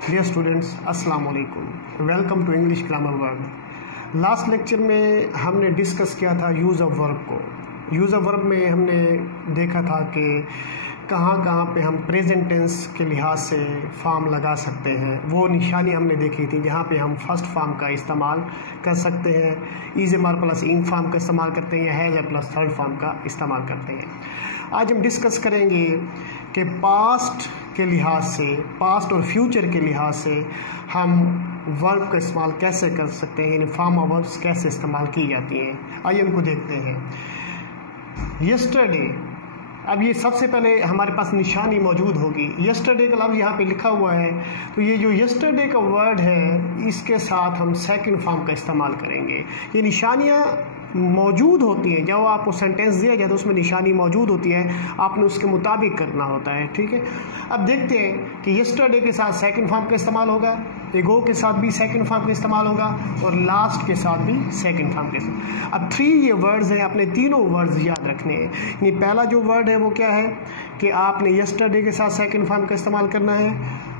Dear students, अस्सलाम वालेकुम। Welcome to English grammar world. Last lecture में हमने डिस्कस किया था यूज़ ऑफ वर्ब को। यूज़ ऑफ वर्ब में हमने देखा था कि कहाँ कहाँ पे हम प्रेजेंट टेंस के लिहाज से फॉर्म लगा सकते हैं। वो निशानी हमने देखी थी जहाँ पे हम फर्स्ट फॉर्म का इस्तेमाल कर सकते हैं, is M R plus ing form का इस्तेमाल करते हैं या has a plus third form का इस्तेमाल करते हैं। आज हम डिस्कस करेंगे कि पास्ट के लिहाज से, पास्ट और फ्यूचर के लिहाज से हम वर्ब का इस्तेमाल कैसे कर सकते हैं, यानी फॉर्म ऑफ वर्ब्स कैसे इस्तेमाल की जाती हैं। आइए उनको देखते हैं। यस्टरडे, अब ये सबसे पहले हमारे पास निशानी मौजूद होगी। यस्टरडे का लफ्ज़ यहाँ पे लिखा हुआ है, तो ये जो यस्टरडे का वर्ड है इसके साथ हम सेकंड फॉर्म का इस्तेमाल करेंगे। ये निशानियाँ मौजूद होती हैं, जब आपको सेंटेंस दिया जाए तो उसमें निशानी मौजूद होती है, आपने उसके मुताबिक करना होता है। ठीक है, अब देखते हैं कि यस्टरडे के साथ सेकंड फॉर्म का इस्तेमाल होगा, एगो के साथ भी सेकंड फॉर्म का इस्तेमाल होगा और लास्ट के साथ भी सेकंड फॉर्म का इस्तेमाल। अब 3 ये वर्ड्स हैं, अपने तीनों वर्ड्स याद रखने हैं। ये पहला जो वर्ड है वो क्या है कि आपने यस्टरडे के साथ सेकंड फॉर्म का इस्तेमाल करना है,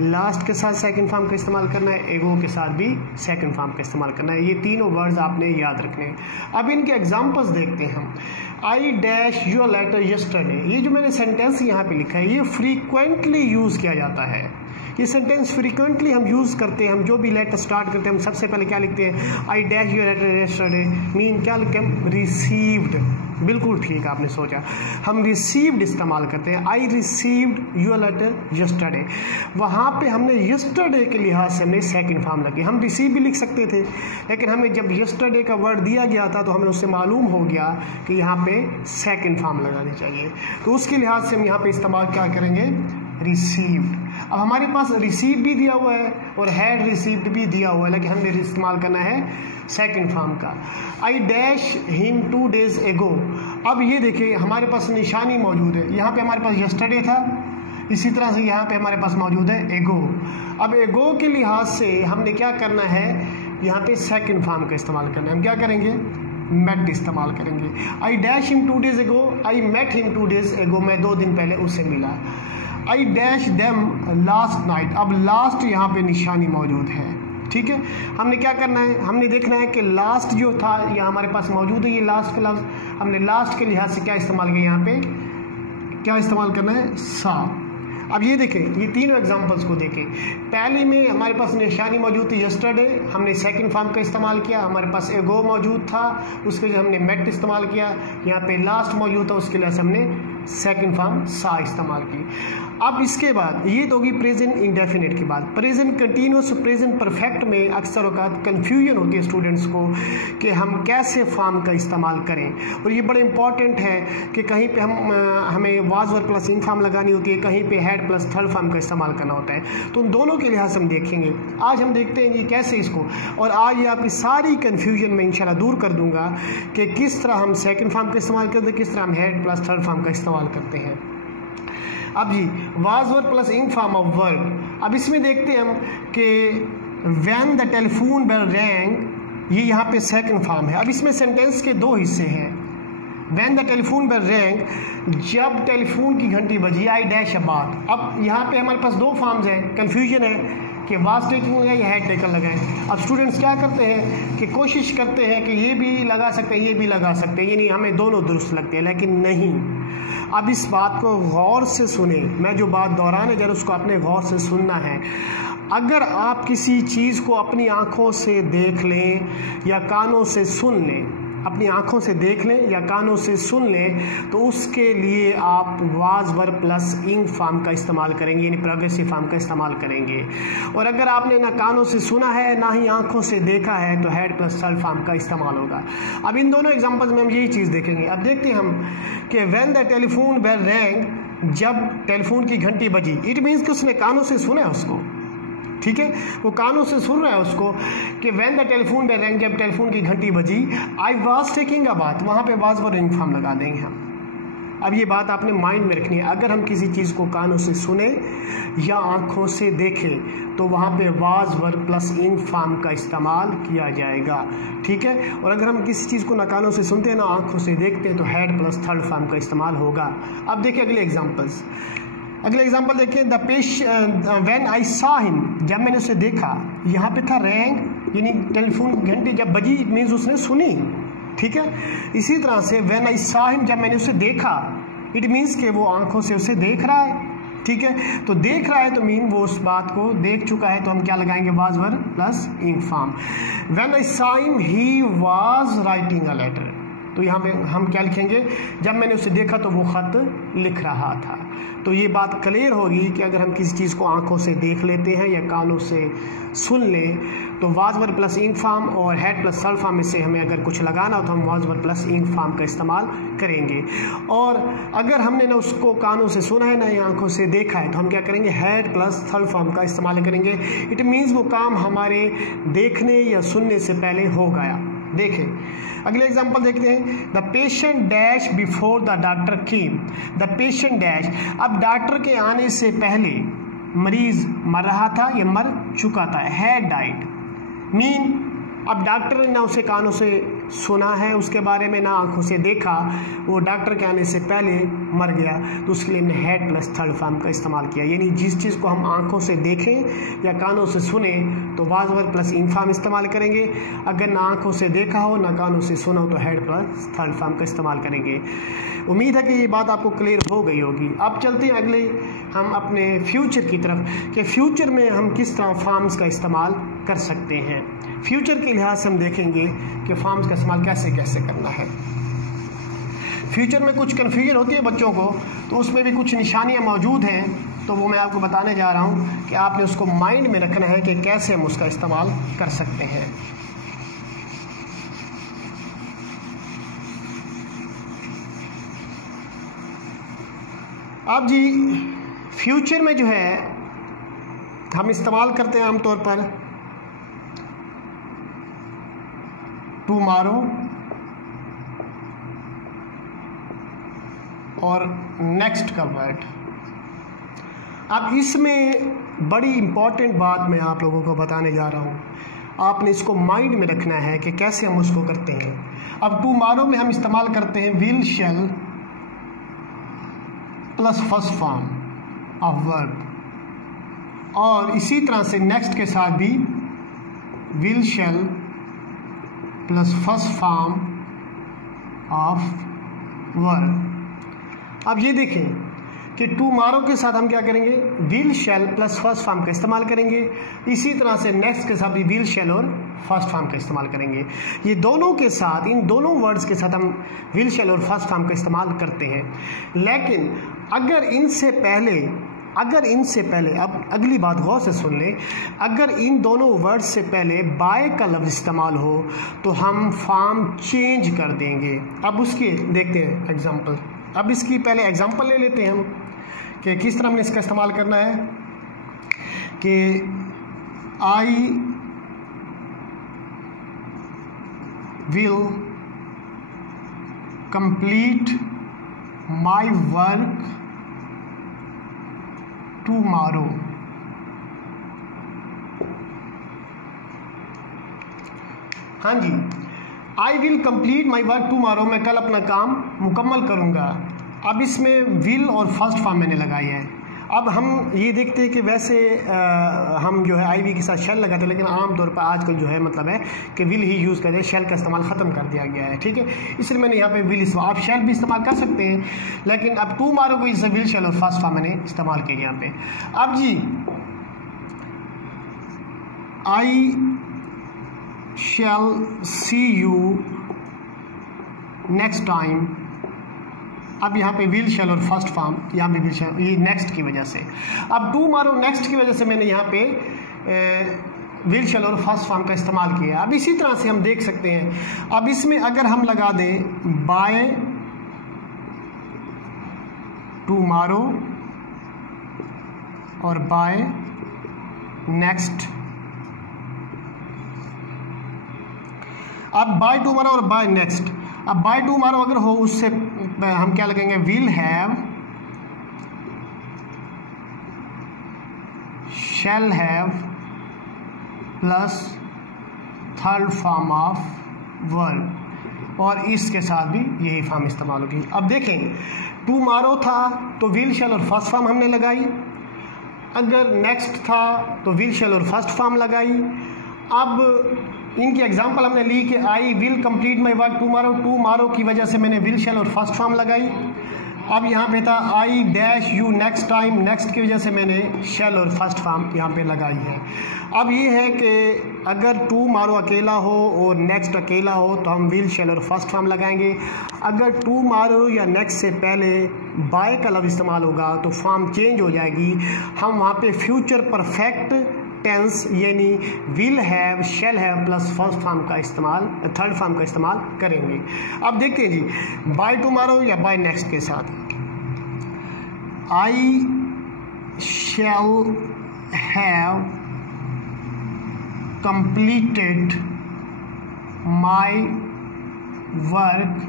लास्ट के साथ सेकंड फॉर्म का इस्तेमाल करना है, एगो के साथ भी सेकंड फॉर्म का इस्तेमाल करना है। ये तीनों वर्ड्स आपने याद रखने हैं। अब इनके एग्जांपल्स देखते हैं हम। I dash your letter yesterday, ये जो मैंने सेंटेंस यहाँ पे लिखा है ये फ्रीक्वेंटली यूज़ किया जाता है। ये सेंटेंस फ्रीक्वेंटली हम यूज़ करते हैं। हम जो भी लेटर स्टार्ट करते हैं हम सबसे पहले क्या लिखते हैं, I dash your letter yesterday, mean क्या लिखते हैं, रिसीव्ड। बिल्कुल ठीक आपने सोचा, हम रिसीव्ड इस्तेमाल करते हैं। I received your letter yesterday, वहाँ पे हमने यस्टरडे के लिहाज से हमने सेकंड फॉर्म लगे। हम रिसीव भी लिख सकते थे, लेकिन हमें जब यस्टरडे का वर्ड दिया गया था तो हमें उससे मालूम हो गया कि यहाँ पे सेकंड फॉर्म लगानी चाहिए, तो उसके लिहाज से हम यहाँ पे इस्तेमाल क्या करेंगे, रिसीव्ड। अब हमारे पास रिसीव भी दिया हुआ है और हैड रिसीव्ड भी दिया हुआ है, लेकिन हमने इस्तेमाल करना है सेकंड फॉर्म का। आई डैश हिम 2 days ago, अब ये देखिए हमारे पास निशानी मौजूद है। यहाँ पे हमारे पास यस्टरडे था, इसी तरह से यहाँ पे हमारे पास मौजूद है एगो। अब एगो के लिहाज से हमने क्या करना है, यहाँ पे सेकंड फॉर्म का इस्तेमाल करना है। हम क्या करेंगे, मेट इस्तेमाल करेंगे। I dash him 2 days ago, I met him 2 days ago, मैं 2 दिन पहले उससे मिला। I dash them last night, अब लास्ट यहाँ पे निशानी मौजूद है। ठीक है, हमने क्या करना है, हमने देखना है कि लास्ट जो था यहाँ हमारे पास मौजूद है, ये लास्ट का लफ्ज़ हमने लास्ट के लिहाज से क्या इस्तेमाल किया, यहाँ पे क्या इस्तेमाल करना है, सा। अब ये देखें, ये तीनों एग्जांपल्स को देखें। पहले में हमारे पास निशानी मौजूद थी यस्टरडे, हमने सेकंड फॉर्म का इस्तेमाल किया। हमारे पास एगो मौजूद था, उसके लिए हमने मेट इस्तेमाल किया। यहाँ पे लास्ट मौजूद था, उसके लिए हमने सेकंड फॉर्म सा इस्तेमाल की। अब इसके बाद ये तो होगी प्रेजेंट इंडेफिनिट की बात। प्रेजेंट कंटिन्यूस, प्रेजेंट परफेक्ट में अक्सर औकात कन्फ्यूजन होती है स्टूडेंट्स को कि हम कैसे फॉर्म का इस्तेमाल करें, और ये बड़े इंपॉर्टेंट है कि कहीं पे हमें was verb plus ing form लगानी होती है, कहीं पे हैड प्लस थर्ड फॉर्म का इस्तेमाल करना होता है। तो उन दोनों के लिहाज से हम देखेंगे। आज हम देखते हैं ये कैसे इसको, और आज ये आपकी सारी कन्फ्यूजन में इंशाल्लाह दूर कर दूंगा कि किस तरह हम सेकंड फॉर्म का इस्तेमाल करते हैं, किस तरह हम हैड प्लस थर्ड फॉर्म का इस्तेमाल करते हैं। अब जी was verb plus ing form of verb, अब इसमें देखते हैं हम कि when the telephone bell rang, ये यहाँ पे सेकंड फॉर्म है। अब इसमें सेंटेंस के 2 हिस्से हैं। When the telephone bell rang, जब टेलीफोन की घंटी बजी, आई डैश अबाउट। अब यहाँ पे हमारे पास 2 फॉर्म्स हैं, कन्फ्यूजन है कि वाज टेकिंग लगाए या हैड टेकन लगाएं। अब स्टूडेंट्स क्या करते हैं कि कोशिश करते हैं कि ये भी लगा सकते हैं, ये भी लगा सकते हैं, यानी हमें दोनों दुरुस्त लगते हैं, लेकिन नहीं। अब इस बात को गौर से सुने, मैं जो बात दोहराने जा रहा हूं उसको आपने गौर से सुनना है। अगर आप किसी चीज़ को अपनी आँखों से देख लें या कानों से सुन लें, अपनी आँखों से देख लें या कानों से सुन लें, तो उसके लिए आप was verb plus ing form का इस्तेमाल करेंगे, यानी प्रोग्रेसिव फॉर्म का इस्तेमाल करेंगे। और अगर आपने ना कानों से सुना है ना ही आँखों से देखा है तो हैड प्लस थर्ड फॉर्म का इस्तेमाल होगा। अब इन दोनों एग्जाम्पल्स में हम यही चीज़ देखेंगे। अब देखते हैं हम कि when the telephone bell rang, जब टेलीफोन की घंटी बजी, इट मीन्स कि उसने कानों से सुना है उसको। ठीक है, वो कानों से सुन रहा है उसको कि when the telephone bell rang, जब टेलीफोन की घंटी बजी, I was taking a bath, वहाँ पे वाज वर्ब इंग फॉर्म लगा देंगे हम। अब ये बात आपने माइंड में रखनी है, अगर हम किसी चीज़ को कानों से सुने या आँखों से देखें तो वहाँ पे was verb plus ing form का इस्तेमाल किया जाएगा। ठीक है, और अगर हम किसी चीज़ को ना कानों से सुनते हैं ना आँखों से देखते हैं तो हैड प्लस थर्ड फॉर्म का इस्तेमाल होगा। अब देखिए अगले एग्जाम्पल्स। अगले एग्जांपल देखिए, the patient when I saw him, जब मैंने उसे देखा, यहाँ पे था रैंग यानी टेलीफोन घंटी जब बजी, इट मीन्स उसने सुनी, ठीक है। इसी तरह से व्हेन आई सॉ हिम, जब मैंने उसे देखा, इट मीन्स कि वो आंखों से उसे देख रहा है, ठीक है। तो देख रहा है तो मीन वो उस बात को देख चुका है, तो हम क्या लगाएंगे, was verb plus ing form. When I saw him he was writing a letter, तो यहाँ पे हम क्या लिखेंगे, जब मैंने उसे देखा तो वो खत लिख रहा था। तो ये बात क्लियर होगी कि अगर हम किसी चीज़ को आंखों से देख लेते हैं या कानों से सुन लें तो was verb plus ing form और हैड प्लस सल्व फॉर्म में से हमें अगर कुछ लगाना हो तो हम was verb plus ing form का इस्तेमाल करेंगे। और अगर हमने ना उसको कानों से सुना है ना या आंखों से देखा है तो हम क्या करेंगे, हैड प्लस सल्व फॉर्म का इस्तेमाल करेंगे। इट मीन्स वो काम हमारे देखने या सुनने से पहले हो गया। देखें अगले एग्जांपल देखते हैं, the patient dash before the doctor came, the patient dash, अब डॉक्टर के आने से पहले मरीज मर रहा था या मर चुका था, हैड डाइड, मीन अब डॉक्टर ने ना उसे कानों से सुना है उसके बारे में ना आंखों से देखा, वो डॉक्टर के आने से पहले मर गया, तो उसके लिए हमने हैड प्लस थर्ड फॉर्म का इस्तेमाल किया। यानी जिस चीज़ को हम आंखों से देखें या कानों से सुने तो was verb plus ing form इस्तेमाल करेंगे, अगर ना आंखों से देखा हो ना कानों से सुना हो तो हैड प्लस थर्ड फॉर्म का इस्तेमाल करेंगे। उम्मीद है कि ये बात आपको क्लियर हो गई होगी। अब चलते हैं अगले हम अपने फ्यूचर की तरफ कि फ्यूचर में हम किस तरह फॉर्म्स का इस्तेमाल कर सकते हैं। फ्यूचर के लिहाज से हम देखेंगे कि फॉर्म्स का इस्तेमाल कैसे कैसे करना है। फ्यूचर में कुछ कन्फ्यूजन होती है बच्चों को, तो उसमें भी कुछ निशानियां मौजूद हैं, तो वो मैं आपको बताने जा रहा हूं कि आपने उसको माइंड में रखना है कि कैसे हम उसका इस्तेमाल कर सकते हैं। अब जी फ्यूचर में जो है हम इस्तेमाल करते हैं आमतौर पर टुमारो और नेक्स्ट का वर्ड। अब इसमें बड़ी इंपॉर्टेंट बात मैं आप लोगों को बताने जा रहा हूँ, आपने इसको माइंड में रखना है कि कैसे हम उसको करते हैं। अब टुमारो में हम इस्तेमाल करते हैं will shell plus first form of verb, और इसी तरह से नेक्स्ट के साथ भी will shell plus first form of verb. अब ये देखें कि टुमारो के साथ हम क्या करेंगे, will shell plus first form का इस्तेमाल करेंगे, इसी तरह से नेक्स्ट के साथ भी विल शैल और फर्स्ट फॉर्म का इस्तेमाल करेंगे। ये दोनों के साथ, इन दोनों वर्ड्स के साथ हम विल शैल और फर्स्ट फॉर्म का इस्तेमाल करते हैं। लेकिन अगर इनसे पहले अब अगली बात गौर से सुन लें, अगर इन दोनों वर्ड्स से पहले बाय का लफ्ज़ इस्तेमाल हो तो हम फॉर्म चेंज कर देंगे। अब उसके देखते हैं एग्जांपल। अब इसकी पहले एग्जांपल ले लेते हैं हम कि किस तरह हमने इसका इस्तेमाल करना है कि I will complete my work tomorrow. हाँ जी, I will complete my work tomorrow, मैं कल अपना काम मुकम्मल करूंगा। अब इसमें विल और फर्स्ट फॉर्म मैंने लगाई है। अब हम ये देखते हैं कि वैसे हम जो है आई वी के साथ शेल लगाते हैं, लेकिन आमतौर पर आजकल जो है मतलब है कि विल ही यूज़ करते हैं, शेल का इस्तेमाल ख़त्म कर दिया गया है, ठीक है। इसलिए मैंने यहाँ पे विल इस्तेमाल, आप शेल भी इस्तेमाल कर सकते हैं, लेकिन अब टुमारो को इससे विल शैल और फर्स्ट फॉर्म मैंने इस्तेमाल किया यहाँ पे। अब जी आई शैल सी यू नेक्स्ट टाइम, अब यहाँ पे विल शैल और फर्स्ट फॉर्म, यहाँ पे विल शैल, ये नेक्स्ट की वजह से। अब टुमारो नेक्स्ट की वजह से मैंने यहाँ पे विल शैल और फर्स्ट फॉर्म का इस्तेमाल किया। अब इसी तरह से हम देख सकते हैं, अब इसमें अगर हम लगा दें बाय टुमारो और बाय नेक्स्ट, अब बाय टुमारो और बाय नेक्स्ट, अब बाय टुमारो अगर हो उससे हम क्या लगेंगे, will have, shall have plus third form of verb, और इसके साथ भी यही फॉर्म इस्तेमाल होगी। अब देखें टुमारो था तो विल शैल और फर्स्ट फॉर्म हमने लगाई, अगर नेक्स्ट था तो विल शैल और फर्स्ट फॉर्म लगाई। अब इनकी एग्जांपल हमने ली कि I will complete my work tomorrow, tomorrow की वजह से मैंने विल शैल और फर्स्ट फॉर्म लगाई। अब यहाँ पे था I dash you next time, next की वजह से मैंने शैल और फर्स्ट फॉर्म यहाँ पे लगाई है। अब ये है कि अगर टुमारो अकेला हो और नेक्स्ट अकेला हो तो हम विल शैल और फर्स्ट फॉर्म लगाएंगे। अगर टुमारो या नेक्स्ट से पहले बाय का लफ्ज़ इस्तेमाल होगा तो फॉर्म चेंज हो जाएगी, हम वहाँ पे फ्यूचर परफेक्ट टेंस यानी will have, shall have plus first form का इस्तेमाल, थर्ड फॉर्म का इस्तेमाल करेंगे। अब देखते हैं जी बाय टुमारो या बाय नेक्स्ट के साथ, I shall have completed my work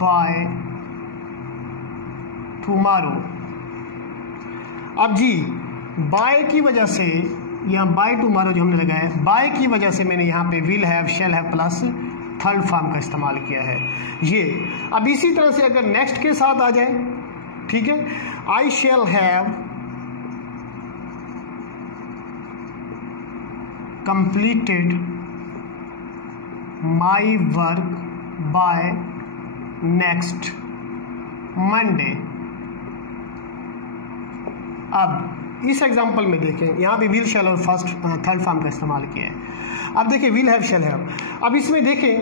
by tomorrow. अब जी बाय की वजह से यहाँ बाय टुमारो जो हमने लगाया है, बाय की वजह से मैंने यहाँ पे will have, shall have plus third form का इस्तेमाल किया है ये। अब इसी तरह से अगर नेक्स्ट के साथ आ जाए, ठीक है, I shall have completed my work by next Monday. अब इस एग्जांपल में देखें, यहाँ पे विल शैल और फर्स्ट थर्ड फॉर्म का इस्तेमाल किया है। अब देखिए विल हैव, शैल हैव। अब इसमें देखें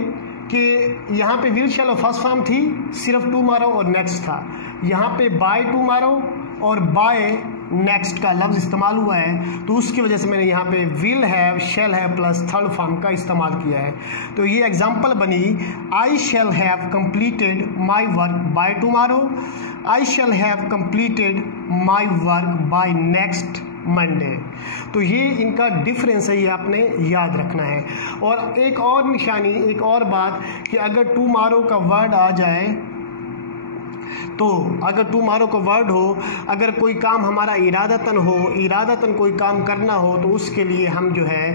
कि यहाँ पे विल शैल और फर्स्ट फॉर्म थी, सिर्फ टुमारो और नेक्स्ट था। यहाँ पे बाय टुमारो और बाय नेक्स्ट का लफ्ज़ इस्तेमाल हुआ है, तो उसकी वजह से मैंने यहाँ पे will have, shall have plus third form का इस्तेमाल किया है। तो ये एग्जांपल बनी I shall have completed my work by tomorrow, I shall have completed my work by next Monday. तो ये इनका डिफरेंस है, ये आपने याद रखना है। और एक और निशानी, एक और बात कि अगर टुमारो का वर्ड आ जाए तो अगर टुमारो का वर्ड हो, अगर कोई काम हमारा इरादतन हो, इरादतन कोई काम करना हो, तो उसके लिए हम जो है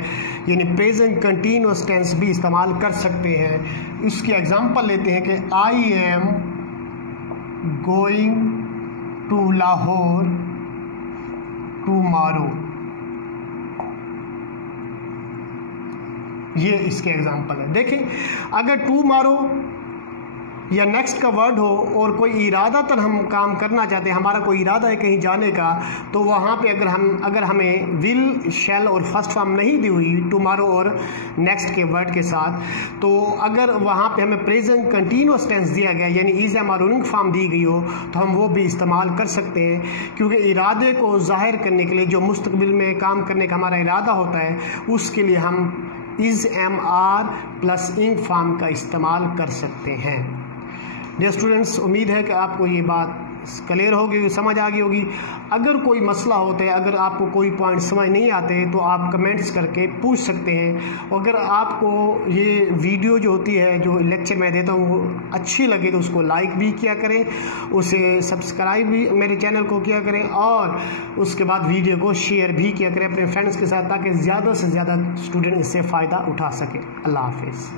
यानी प्रेजेंट कंटिन्यूअस टेंस भी इस्तेमाल कर सकते हैं। इसकी एग्जांपल लेते हैं कि I am going to Lahore tomorrow, ये इसके एग्जांपल है। देखें अगर टुमारो या नेक्स्ट का वर्ड हो और कोई इरादतन हम काम करना चाहते हैं, हमारा कोई इरादा है कहीं जाने का, तो वहाँ पे अगर हमें विल, शैल और फर्स्ट फॉर्म नहीं दी हुई टुमारो और नेक्स्ट के वर्ड के साथ, तो अगर वहाँ पे हमें प्रेजेंट कंटिन्यूअस टेंस दिया गया यानी इज एम रूलिंग फॉर्म दी गई हो, तो हम वो भी इस्तेमाल कर सकते हैं। क्योंकि इरादे को जाहिर करने के लिए, जो मुस्तकबिल में काम करने का हमारा इरादा होता है, उसके लिए हम is M R plus ing form का इस्तेमाल कर सकते हैं। डियर स्टूडेंट्स, उम्मीद है कि आपको ये बात क्लियर होगी, समझ आ गई होगी। अगर कोई मसला होता है, अगर आपको कोई पॉइंट समझ नहीं आते, तो आप कमेंट्स करके पूछ सकते हैं। अगर आपको ये वीडियो जो होती है, जो लेक्चर मैं देता हूँ, वो अच्छी लगे तो उसको लाइक भी किया करें, उसे सब्सक्राइब भी मेरे चैनल को किया करें, और उसके बाद वीडियो को शेयर भी किया करें अपने फ्रेंड्स के साथ, ताकि ज़्यादा से ज़्यादा स्टूडेंट इससे फ़ायदा उठा सके। अल्लाह हाफिज़।